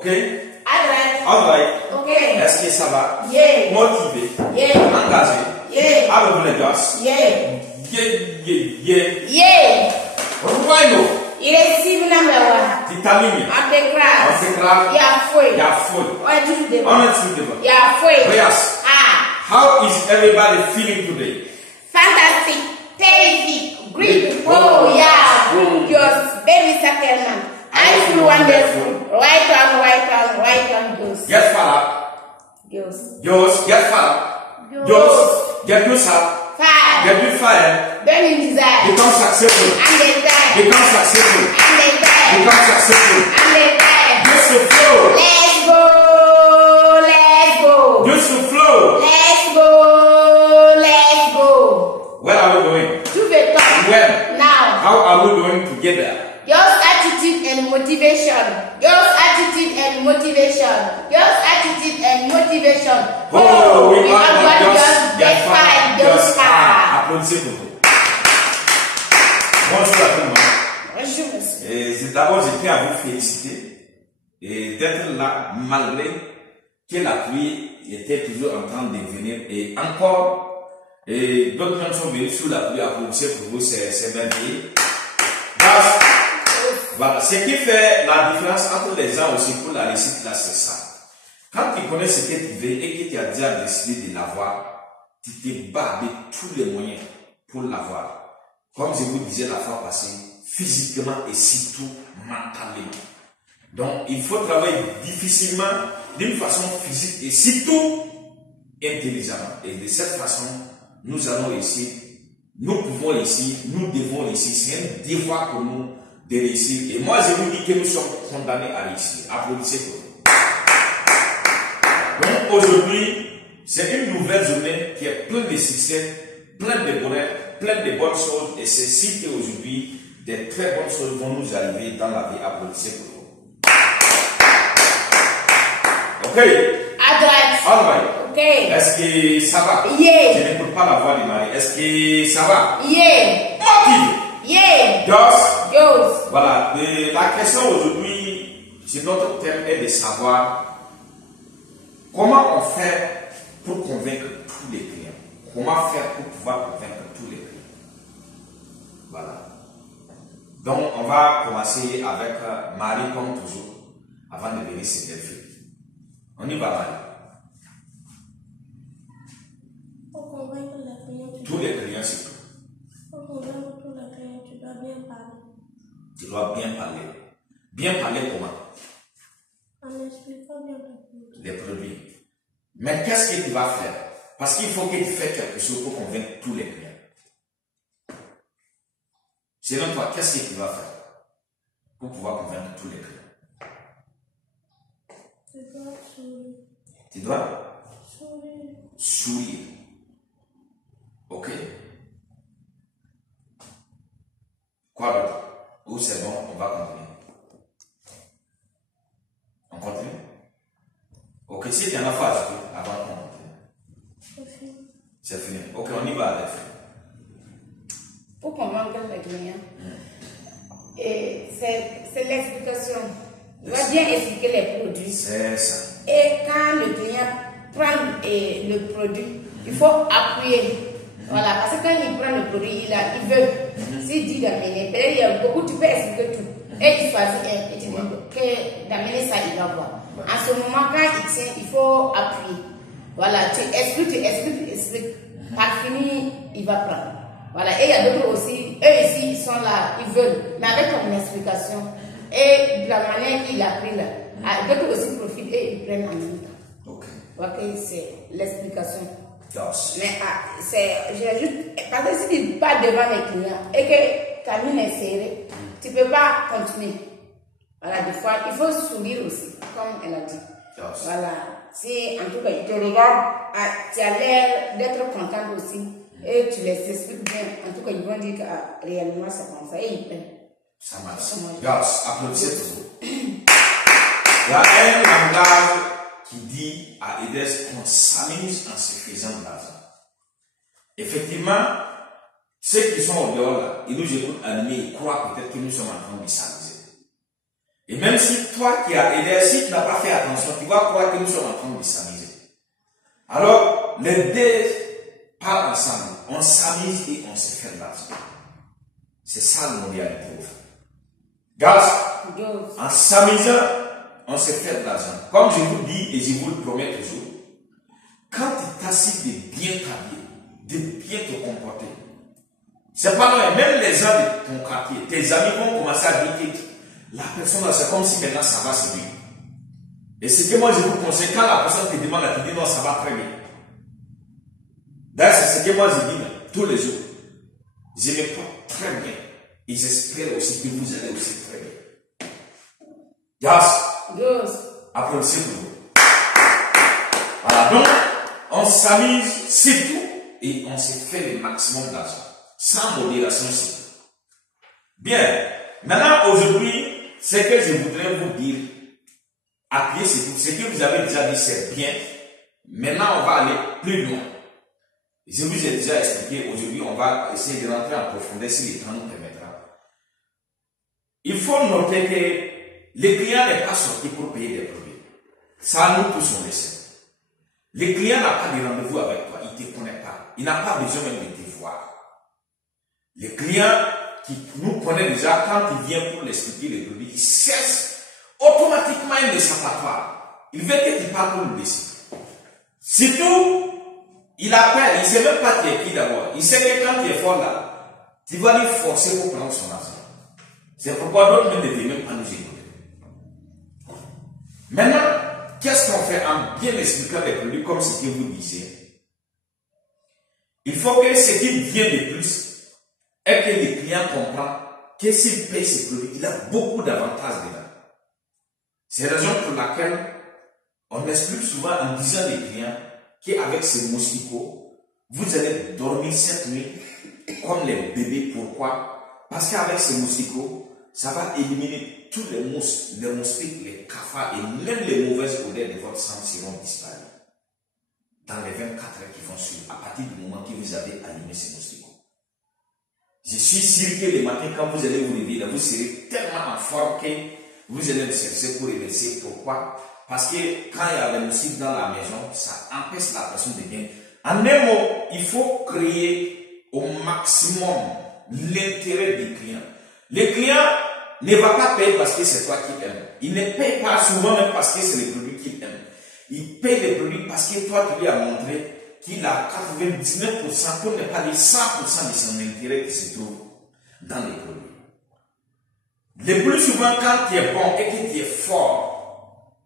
Ok? Alright. Alright. Ok. Est-ce que ça va? Yeah. Motivé. Yeah. Engagé. Yeah. Avec les gosses. Yeah. Yeah. Rhino. Il est cible numéro 1. Titanium. On dégrade. Il y a fouille. Il y a fouille. On est toujours devant. On est toujours devant. Il y a fouille. Yes. Ah. How is everybody feeling today? Fantastic. Terrific. Great. Oh, yeah. Glorious. Very settlement. I feel wonderful. Right on goes. Get far up. Yours. Get far up. Yours. Get yourself. Fire. Get your fire. Burning desire. Become successful. And they die. Become successful. And they die. Become successful. And they die. Just to flow. Let's go. Let's go. Just to flow. Let's go. Let's go. Where are we going? To the top. Where? Now. How are we going to get there? Just attitude and motivation. Just attitude and motivation. Just attitude and motivation. Oh, we have got got just get fire. Just fire. Applaudissez pour vous. Bonjour à tout le monde. Bonjour, monsieur. D'abord, je tiens à vous féliciter et d'être là malgré que la pluie était toujours en train de venir et encore d'autres gens sont venus sous la pluie. Applaudissez pour vous, c'est merveilleux. Voilà, ce qui fait la différence entre les gens aussi pour la réussite là, c'est ça. Quand tu connais ce que tu veux et que tu as déjà décidé de l'avoir, tu te bats avec tous les moyens pour l'avoir. Comme je vous disais la fois passée, physiquement et surtout mentalement. Donc, il faut travailler difficilement, d'une façon physique et surtout intelligemment. Et de cette façon, nous allons réussir, nous pouvons réussir, nous devons réussir. C'est un devoir pour nous de réussir. Et moi, je vous dis que nous sommes condamnés à réussir. Applaudissez pour nous. Donc, aujourd'hui, c'est une nouvelle journée qui est pleine de succès, pleine de bonheur, pleine de bonnes choses. Et c'est si qu'aujourd'hui, des très bonnes choses vont nous arriver dans la vie. Applaudissez pour vous. Ok? À droite. All right. Ok. Est-ce que ça va? Yeah. Je n'écoute pas la voix de Marie. Est-ce que ça va? Yeah. Motive. Yeah. Just. Yours. Voilà. La question aujourd'hui, sur notre thème est de savoir comment on fait pour convaincre tous les clients. Comment faire pour pouvoir convaincre tous les clients. Voilà. Donc, on va commencer avec Marie comme toujours, avant de venir sur Delphine. On y va, Marie. Pour convaincre les clients, Tous les clients, c'est tout. pour convaincre tous les clients, tu dois bien parler. Tu dois bien parler. Bien parler comment? En expliquant bien ton produit. Les produits. Mais qu'est-ce que tu vas faire? Parce qu'il faut que tu fasses quelque chose pour convaincre tous les clients. Selon toi, qu'est-ce que tu vas faire pour pouvoir convaincre tous les clients? Tu dois sourire. Tu dois Sourire. sourire. Ok. Quoi d'autre? Ou c'est bon, on va continuer. On continue? Ok, si tu en as pas ajouté avant qu'on continue. C'est fini. C'est fini. Ok, on y va avec. Pour convaincre les clients. Et c'est l'explication. Il va bien expliquer les produits. C'est ça. Et quand le client prend le produit, il faut appuyer. Voilà, parce que quand il prend le produit, il veut. S'il dit d'amener, peut-être il y a beaucoup, tu peux expliquer tout. Et il choisit un, et tu dis que d'amener ça, il va voir. En ce moment, quand il tient, il faut appuyer. Voilà, tu expliques. Par fini, il va prendre. Voilà, et il y a d'autres aussi, eux ici, ils sont là, ils veulent, mais avec ton explication. Et de la manière qu'il a pris là, d'autres aussi profitent et ils prennent en même temps. Ok. Ok, c'est l'explication. Yes. Mais j'ai juste, parce que si tu pas devant les clients et que ta mine est serrée, tu ne peux pas continuer. Voilà, des fois, il faut sourire aussi, comme elle a dit. Yes. Voilà, si en tout cas, ils te regardent, tu as l'air d'être content aussi, et tu les expliques bien. En tout cas, ils vont dire que réellement c'est comme ça, et ils prennent. Ça marche. Yes. Applaudissez pour vous. Il y a un langage qui dit à EDES qu'on s'amuse en se faisant de l'argent. Effectivement, ceux qui sont au dehors là, ils nous écoutent animés, ils croient peut-être que nous sommes en train de s'amuser. Et même si toi qui as aidé, si tu n'as pas fait attention, tu vas croire que nous sommes en train de s'amuser. Alors, les deux partent ensemble. On s'amuse et on se fait de l'argent. C'est ça le mondialité. Gaz, en s'amusant, on se fait de l'argent. Comme je vous dis et je vous le promets toujours, quand tu t'assieds de bien t'habiller, de bien te comporter, c'est pas loin, même les gens de ton quartier, tes amis vont commencer à dire que la personne, c'est comme si maintenant ça va se bien. Et ce que moi je vous conseille, quand la personne te demande, elle te dit non, ça va très bien. D'ailleurs, c'est ce que moi je dis tous les jours. Je me porte très bien. Et j'espère aussi que vous allez aussi très bien. Yes. Applaudissez pour vous. Voilà, donc, on s'amuse, c'est tout, et on se fait le maximum d'argent. Sans modération, c'est tout. Bien. Maintenant, aujourd'hui, ce que je voudrais vous dire, appuyer sur tout. Ce que vous avez déjà dit, c'est bien. Maintenant, on va aller plus loin. Je vous ai déjà expliqué, aujourd'hui, on va essayer de rentrer en profondeur si le temps nous permettra. Il faut noter que le client n'est pas sorti pour payer des produits. Ça, nous tous on le sait. Le client n'a pas de rendez-vous avec toi, il ne te connaît pas. Il n'a pas besoin même de te voir. Le client qui nous connaît déjà, quand il vient pour l'expliquer les produits, il cherche automatiquement un échappatoire. Il veut que tu parles pour le décider. Surtout, il appelle, il ne sait même pas qui est qui d'abord. Il sait que quand tu es fort là, tu vas lui forcer pour prendre son argent. C'est pourquoi d'autres ne devaient même pas nous écouter. Maintenant, qu'est-ce qu'on fait en bien expliquant les produits comme ce que vous disiez? Il faut que ce qui vient de plus est que le client comprend que s'il paye ces produits, il a beaucoup d'avantages dedans. C'est la raison pour laquelle on explique souvent en disant aux clients qu'avec ces mousticots, vous allez dormir cette nuit comme les bébés. Pourquoi? Parce qu'avec ces mousticots, ça va éliminer tous les moustiques, les cafards et même les mauvaises odeurs de votre sang seront disparus dans les 24 heures qui vont suivre, à partir du moment que vous avez allumé ces mousticots. Je suis sûr que le matin, quand vous allez vous réveiller, vous serez tellement en forme que vous allez le chercher pour remercier. Pourquoi? Parce que quand il y a les moustiques dans la maison, ça empêche la personne de bien. En un mot, il faut créer au maximum l'intérêt du client. Le client ne va pas payer parce que c'est toi qui aimes. Il ne paye pas souvent même parce que c'est le produit qu'il aime. Il paye les produits parce que toi, tu lui as montré qu'il a 99%, pour ne pas dire 100% de son intérêt qui se trouve dans les produits. Le plus souvent, quand tu es bon et que tu es fort,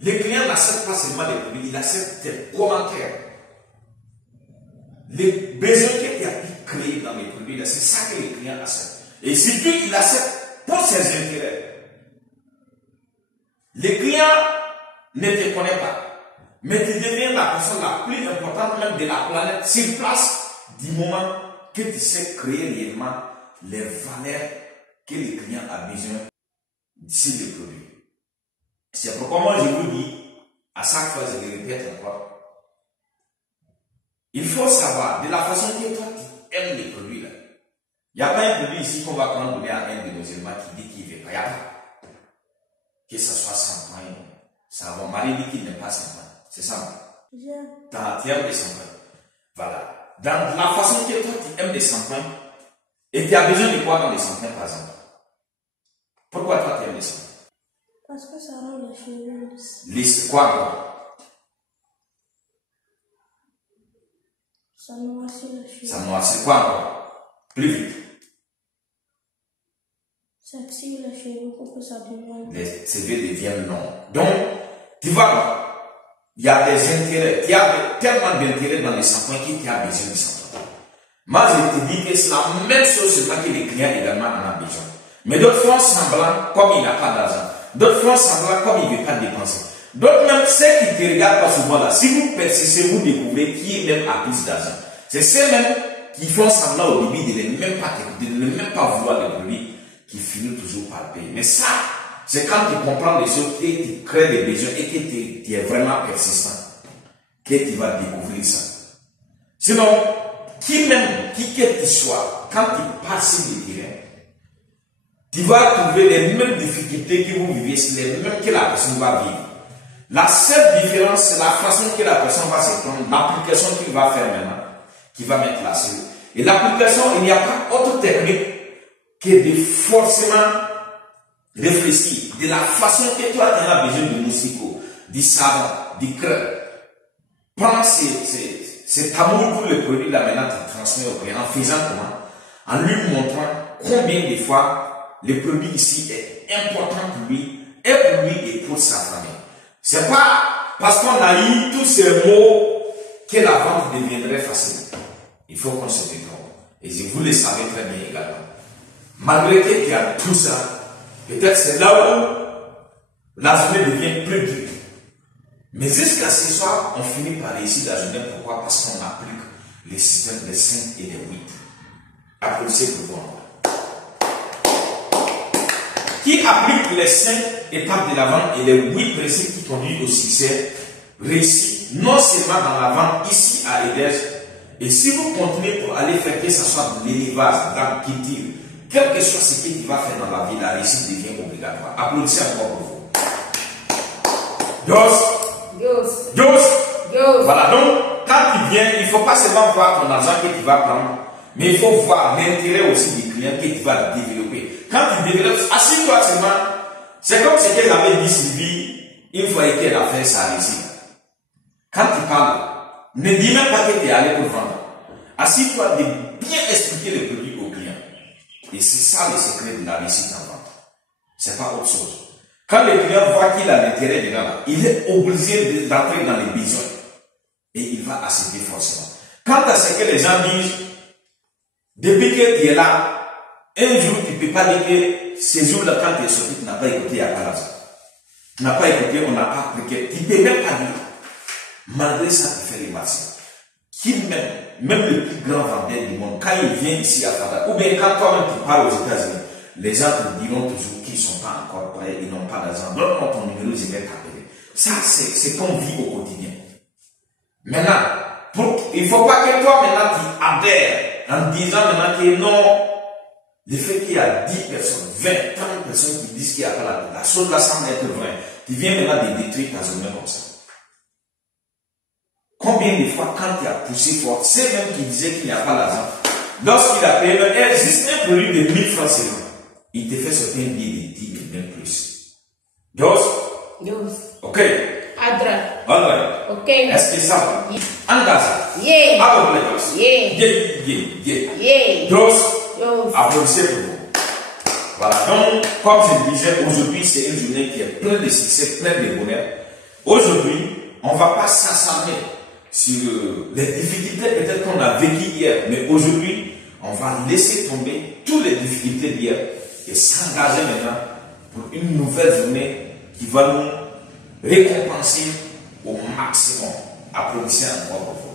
le client n'accepte pas seulement les produits, il accepte tes commentaires. Les besoins que tu as pu créer dans les produits, c'est ça que le client accepte. Et surtout, il accepte pour ses intérêts. Le client ne te connaît pas, mais tu deviens la personne la plus importante même de la planète sur place du moment que tu sais créer réellement les valeurs que le client a besoin sur les produits. C'est pourquoi moi je vous dis, à chaque fois je le répète encore, il faut savoir de la façon que toi tu aimes les produits là. Il n'y a pas un produit ici qu'on va prendre donner à un de nos éléments qui dit qu'il ne veut pas. Il n'y a pas. Que ce soit shampoing, savon. Marie dit qu'il n'aime pas shampoing. C'est ça. Tu aimes des shampoings. Voilà. Dans la façon que toi tu aimes des shampoings, et tu as besoin de quoi dans les shampoings par exemple? Pourquoi toi tu aimes les shampoings? Parce que ça rend les cheveux lisses. Lisses quoi? Ça noircit les cheveux. Ça noircit quoi encore? Plus vite. Ça tire les cheveux pour que ça devienne. Les cheveux deviennent longs. Donc, tu vois, il y a des intérêts. Il y a tellement d'intérêts dans les shampoings qu'il y a besoin de shampoing. Moi, je te dis que c'est la même chose seulement que les clients également en ont besoin. Mais d'autres font semblant comme il n'a pas d'argent. D'autres font semblant comme il ne veut pas dépenser. D'autres même, ceux qui ne te regardent pas souvent là, si vous persistez, vous découvrez qui est même à plus d'argent. C'est ceux-mêmes qui font semblant au début de ne même pas t'écouter, de ne même pas vouloir les produits, qui finissent toujours par payer. Mais ça, c'est quand tu comprends les choses, que tu crées des besoins et que tu es vraiment persistant, que tu vas découvrir ça. Sinon, qui que tu sois, quand tu passes sur le terrain, tu vas trouver les mêmes difficultés que vous vivez, c'est les mêmes que la personne va vivre. La seule différence, c'est la façon que la personne va se prendre, l'application qu'il va faire maintenant, qui va mettre là dessus. Et l'application, il n'y a pas autre technique que de forcément réfléchir de la façon que toi tu as besoin de moustico, du savon, du creux. Prends cet amour pour le produit là maintenant, tu transmets au client en faisant comment? En lui montrant combien de fois le produit ici est important pour lui et pour sa famille. C'est pas parce qu'on a eu tous ces mots que la vente deviendrait facile. Il faut qu'on se détrompe. Et vous le savez très bien également. Malgré qu'il y a tout ça, peut-être c'est là où la journée devient plus dure. Mais jusqu'à ce soir, on finit par réussir la journée. Pourquoi? Parce qu'on applique les systèmes des 5 et des 8. Applaudissez pour vous. Qui applique les 5 étapes de la vente et les 8 principes qui conduisent au succès réussit non seulement dans la vente ici à EDES, et si vous continuez pour aller faire que ce soit de l'élevage, dans la culture, quel que soit ce qu'il va faire dans la vie, la réussite devient obligatoire. Applaudissez encore pour vous. Voilà, donc quand tu viens, il ne faut pas seulement voir ton argent que tu vas prendre, mais il faut voir l'intérêt aussi du client que tu vas développer. Quand tu développes, assieds-toi seulement, c'est comme ce qu'elle avait dit Sylvie, une fois qu'elle a fait sa réussite. Quand tu parles, ne dis même pas que tu es allé pour vendre. Assieds-toi de bien expliquer le produit au client. Et c'est ça le secret de la réussite en vente. C'est pas autre chose. Quand le client voit qu'il a l'intérêt dedans, il est obligé d'entrer dans les besoins. Et il va accéder forcément. Quant à ce que les gens disent, depuis que tu es là, un jour tu ne peux pas dire que ces jours-là, quand tu es sorti, tu n'as pas écouté, il n'y a pas l'argent. Tu n'as pas écouté, on n'a pas appliqué. Tu ne peux même pas dire. Malgré ça, tu fais les marchés. Qui même le plus grand vendeur du monde, quand il vient ici à Fada, ou bien quand toi-même tu parles aux États-Unis, les gens te diront toujours qu'ils ne sont pas encore prêts, ils n'ont pas d'argent. Donne-moi ton numéro, je vais t'appeler. Ça, c'est qu'on vit au quotidien. Maintenant, il ne faut pas que toi, maintenant, tu adhères en disant maintenant que non, le fait qu'il y a 10 personnes, 20, 30 personnes qui disent qu'il n'y a pas la chose là semble être vraie, tu viens maintenant de détruire ta journée comme ça. Combien de fois, quand tu as poussé fort, c'est même qui disait qu'il n'y a pas l'argent, lorsqu'il a payé, il existe un produit de 1000 francs seulement, il te fait sortir un billet de 10 000, même plus. Dos? Ok. Adra. Ok. Est-ce que ça va? Engage. Yeah. Applaudissez. Yeah. Dos. Applaudissez pour vous. Voilà. Donc, comme je le disais, aujourd'hui, c'est une journée qui est pleine de succès, pleine de bonheur. Aujourd'hui, on ne va pas s'assembler sur les difficultés peut-être qu'on a vécues hier, mais aujourd'hui, on va laisser tomber toutes les difficultés d'hier et s'engager maintenant pour une nouvelle journée qui va nous récompenser au maximum. Applaudissez encore pour vous.